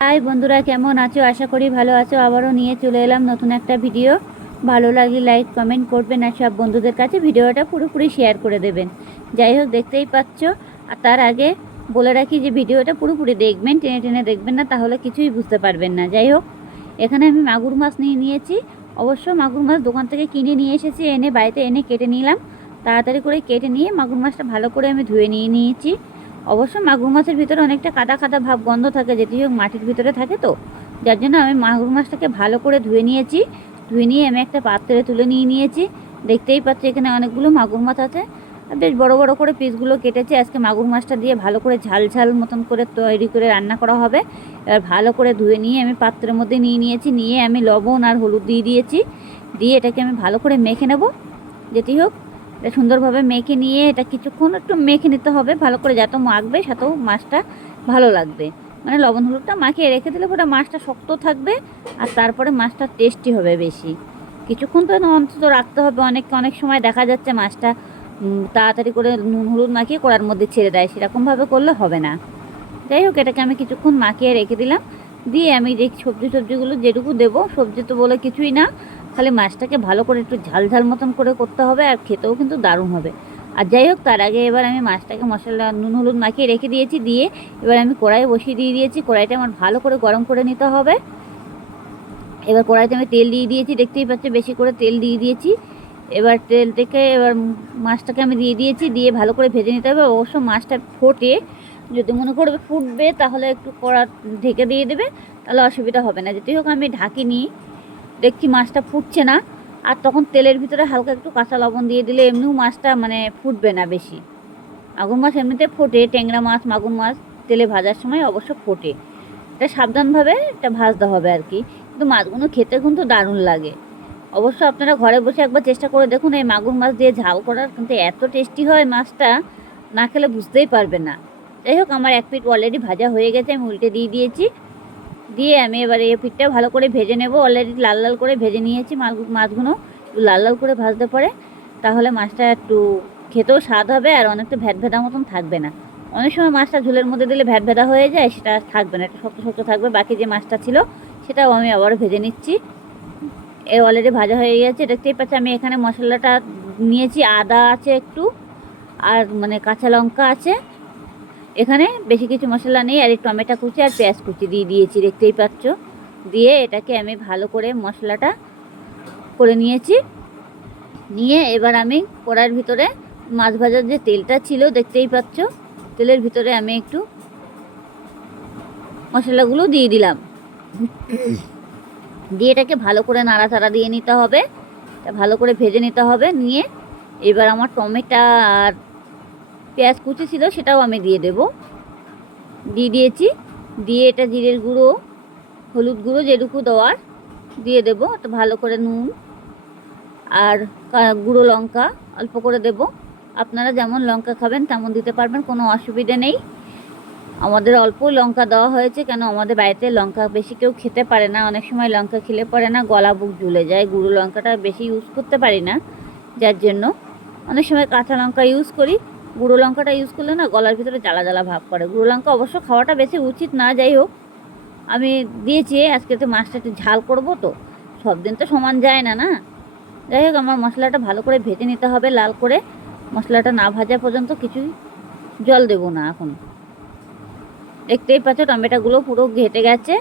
High বন্ধুরা, কেমন আছো? আশা করি ভালো আছো। আবারও নিয়ে চলে এলাম নতুন একটা ভিডিও। ভালো লাগলে লাইক কমেন্ট করবেন আর সব বন্ধুদের কাছে ভিডিওটা পুরোপুরি শেয়ার করে দেবেন। যাই হোক, দেখতেই পাচ্ছ। আর তার আগে বলে রাখি যে ভিডিওটা পুরোপুরি দেখবেন, টেনে টেনে দেখবেন না, তাহলে কিছুই বুঝতে পারবেন না। যাই হোক, এখানে আমি মাগুর মাছ নিয়ে নিয়েছি। অবশ্য মাগুর মাছ দোকান থেকে কিনে নিয়ে এসেছি, এনে বাড়িতে এনে কেটে নিলাম। তাড়াতাড়ি করে কেটে নিয়ে মাগুর মাছটা ভালো করে আমি ধুয়ে নিয়ে নিয়েছি। অবশ্য মাগুর মাছের ভিতরে অনেকটা কাদা কাদা ভাব গন্ধ থাকে, যেটি হোক মাটির ভিতরে থাকে তো, যার জন্য আমি মাগুর মাছটাকে ভালো করে ধুয়ে নিয়েছি। ধুয়ে নিয়ে আমি একটা পাত্রে তুলে নিয়েছি। দেখতেই পাচ্ছি এখানে অনেকগুলো মাগুর মাছ আছে। আর বেশ বড় বড় করে পিসগুলো কেটেছি। আজকে মাগুর মাছটা দিয়ে ভালো করে ঝাল ঝাল মতন করে তৈরি করে রান্না করা হবে। এবার ভালো করে ধুয়ে নিয়ে আমি পাত্রের মধ্যে নিয়েছি। নিয়ে আমি লবণ আর হলুদ দিয়ে দিয়েছি। দিয়ে এটাকে আমি ভালো করে মেখে নেব। যেটি হোক, এটা সুন্দরভাবে মেখে নিয়ে এটা কিছুক্ষণ একটু মেখে নিতে হবে ভালো করে, যত মাখবে সেতও মাছটা ভালো লাগবে। মানে লবণ হলুদটা মাখিয়ে রেখে দিলে পরে মাছটা শক্ত থাকবে, আর তারপরে মাছটা টেস্টি হবে বেশি। কিছুক্ষণ তো অন্তত রাখতে হবে। অনেক অনেক সময় দেখা যাচ্ছে মাছটা তাড়াতাড়ি করে নুন হলুদ মাখিয়ে কড়ার মধ্যে ছেড়ে দেয়, সেরকমভাবে করলে হবে না। যাই হোক, এটাকে আমি কিছুক্ষণ মাখিয়ে রেখে দিলাম। দিয়ে আমি যে সবজিগুলো যেটুকু দেবো, সবজি তো বলে কিছুই না, খালি মাছটাকে ভালো করে একটু ঝাল ঝাল মতন করে করতে হবে, আর খেতেও কিন্তু দারুণ হবে। আর যাই হোক, তার আগে এবার আমি মাছটাকে মশলা নুন হলুদ মাখিয়ে রেখে দিয়েছি। দিয়ে এবার আমি কড়াই বসিয়ে দিয়েছি। কড়াইটা আমার ভালো করে গরম করে নিতে হবে। এবার কড়াইতে আমি তেল দিয়ে দিয়েছি, দেখতেই পাচ্ছি বেশি করে তেল দিয়ে দিয়েছি। এবার তেল থেকে এবার মাছটাকে আমি দিয়ে দিয়েছি। দিয়ে ভালো করে ভেজে নিতে হবে। অবশ্য মাছটা ফোটে, যদি মনে করবে ফুটবে তাহলে একটু কড়া ঢেকে দিয়ে দেবে, তাহলে অসুবিধা হবে না। যেটি হোক, আমি ঢাকিনি, দেখছি মাছটা ফুটছে না। আর তখন তেলের ভিতরে হালকা একটু কাঁচা লবণ দিয়ে দিলে এমনিও মাছটা মানে ফুটবে না বেশি। মাগুর মাছ এমনিতে ফোটে, ট্যাংরা মাছ মাগুর মাছ তেলে ভাজার সময় অবশ্য ফোটে। এটা সাবধানভাবে এটা ভাজতে হবে আর কি। কিন্তু মাছগুলো খেতে কিন্তু দারুণ লাগে। অবশ্য আপনারা ঘরে বসে একবার চেষ্টা করে দেখুন, এই মাগুর মাছ দিয়ে ঝাল করার কিন্তু এত টেস্টি হয়, মাছটা না খেলে বুঝতেই পারবে না। যাই হোক, আমার এক পিঠ অলরেডি ভাজা হয়ে গেছে, আমি উল্টে দিয়ে দিয়েছি। দিয়ে আমি এবার এই পিঠটা ভালো করে ভেজে নেব। অলরেডি লাল লাল করে ভেজে নিয়েছি মাছগুলো। একটু লাল লাল করে ভাজতে পারে, তাহলে মাছটা একটু খেতেও স্বাদ হবে, আর অনেকটা ভ্যাট ভেদা মতন থাকবে না। অনেক সময় মাছটা ঝোলের মধ্যে দিলে ভ্যাট ভেদা হয়ে যায়, সেটা থাকবে না, একটু শক্ত শক্ত থাকবে। বাকি যে মাছটা ছিল সেটাও আমি আবারও ভেজে নিচ্ছি। এ অলরেডি ভাজা হয়ে গেছে, দেখতেই পাচ্ছি। আমি এখানে মশলাটা নিয়েছি, আদা আছে একটু, আর মানে কাঁচা লঙ্কা আছে। এখানে বেশি কিছু মশলা নেই। আর এই টমেটো কুচি আর পেঁয়াজ কুচি দিয়ে দিয়েছি, দেখতেই পাচ্ছ। দিয়ে এটাকে আমি ভালো করে মশলাটা করে নিয়েছি। নিয়ে এবার আমি কড়াইয়ের ভিতরে মাছ ভাজার যে তেলটা ছিল, দেখতেই পাচ্ছ, তেলের ভিতরে আমি একটু মশলাগুলো দিয়ে দিলাম। দিয়ে এটাকে ভালো করে নাড়াচাড়া দিয়ে নিতে হবে, ভালো করে ভেজে নিতে হবে। নিয়ে এবার আমার টমেটো আর পেঁয়াজ কুচি ছিল সেটাও আমি দিয়ে দিয়েছি। দিয়ে এটা জিরের গুঁড়ো, হলুদ গুঁড়ো যেটুকু দেওয়ার দিয়ে দেবো। তো ভালো করে নুন আর গুঁড়ো লঙ্কা অল্প করে দেব। আপনারা যেমন লঙ্কা খাবেন তেমন দিতে পারবেন, কোনো অসুবিধে নেই। আমাদের অল্প লঙ্কা দেওয়া হয়েছে, কেন আমাদের বাড়িতে লঙ্কা বেশি কেউ খেতে পারে না। অনেক সময় লঙ্কা খেলে পরে না গলা বুক ঝুলে যায়, গুঁড়ো লঙ্কাটা বেশি ইউজ করতে পারি না, যার জন্য অনেক সময় কাঁচা লঙ্কা ইউজ করি। গুঁড়ো লঙ্কাটা ইউজ করলে না গলার ভিতরে জ্বালা জ্বালা ভাব করে। গুঁড়ো লঙ্কা অবশ্য খাওয়াটা বেশি উচিত না। যাই হোক, আমি দিয়েছি। আজকে তো মাছটা একটু ঝাল করবো, তো সব দিন তো সমান যায় না না। যাই হোক, আমার মশলাটা ভালো করে ভেজে নিতে হবে লাল করে। মশলাটা না ভাজা পর্যন্ত কিছুই জল দেব না। এখন দেখতেই পাচ্ছ টমেটোগুলো পুরো ঘেটে গেছে,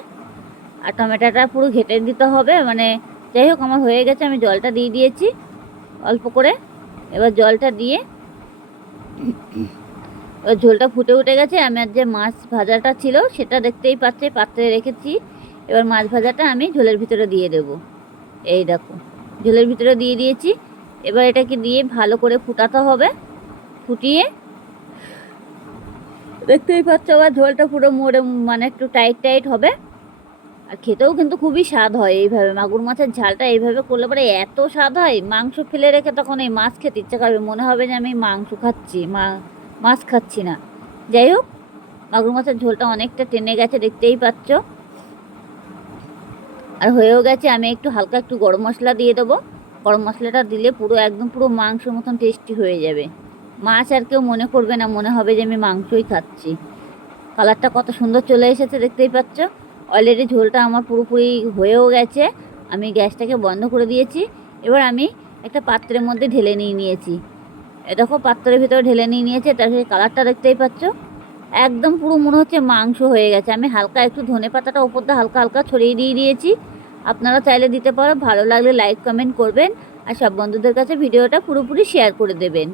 আর টমেটোটা পুরো ঘেটে দিতে হবে। মানে যাই হোক, আমার হয়ে গেছে, আমি জলটা দিয়ে দিয়েছি অল্প করে। এবার জলটা দিয়ে এবার ঝোলটা ফুটে উঠে গেছে। আমার যে মাছ ভাজাটা ছিল সেটা দেখতেই পাচ্ছে পাত্রে রেখেছি। এবার মাছ ভাজাটা আমি ঝোলের ভিতরে দিয়ে দেব। এই দেখো, ঝোলের ভিতরে দিয়ে দিয়েছি। এবার এটাকে দিয়ে ভালো করে ফুটাতে হবে। ফুটিয়ে দেখতেই পাচ্ছ, আবার ঝোলটা পুরো মোড়ে মানে একটু টাইট টাইট হবে। আর খেতেও কিন্তু খুবই স্বাদ হয় এইভাবে। মাগুর মাছের ঝালটা এইভাবে করলে পরে এত স্বাদ হয়, মাংস ফেলে রেখে তখন এই মাছ খেতে ইচ্ছা করবে, মনে হবে যে আমি মাংস খাচ্ছি, মাছ খাচ্ছি না। যাই হোক, মাগুর মাছের ঝোলটা অনেকটা টেনে গেছে, দেখতেই পাচ্ছ। আর হয়েও গেছে। আমি একটু হালকা একটু গরম মশলা দিয়ে দেবো। গরম মশলাটা দিলে পুরো একদম পুরো মাংসের মতন টেস্টি হয়ে যাবে। মাছ আর কেউ মনে করবে না, মনে হবে যে আমি মাংসই খাচ্ছি। কালারটা কত সুন্দর চলে এসেছে, দেখতেই পাচ্ছ। অলরেডি ঝোলটা আমার পুরোপুরি হয়েও গেছে। আমি গ্যাসটাকে বন্ধ করে দিয়েছি। এবার আমি একটা পাত্রের মধ্যে ঢেলে নিয়েছি। দেখো পাত্রের ভিতরে ঢেলে নিয়েছি। তার কালারটা দেখতেই পাচ্ছ, একদম পুরো মনে হচ্ছে মাংস হয়ে গেছে। আমি হালকা একটু ধনেপাতাটা ওপর দিয়ে হালকা হালকা ছড়িয়ে দিয়েছি। আপনারা চাইলে দিতে পারো। ভালো লাগলে লাইক কমেন্ট করবেন আর সব বন্ধুদের কাছে ভিডিওটা পুরোপুরি শেয়ার করে দেবেন।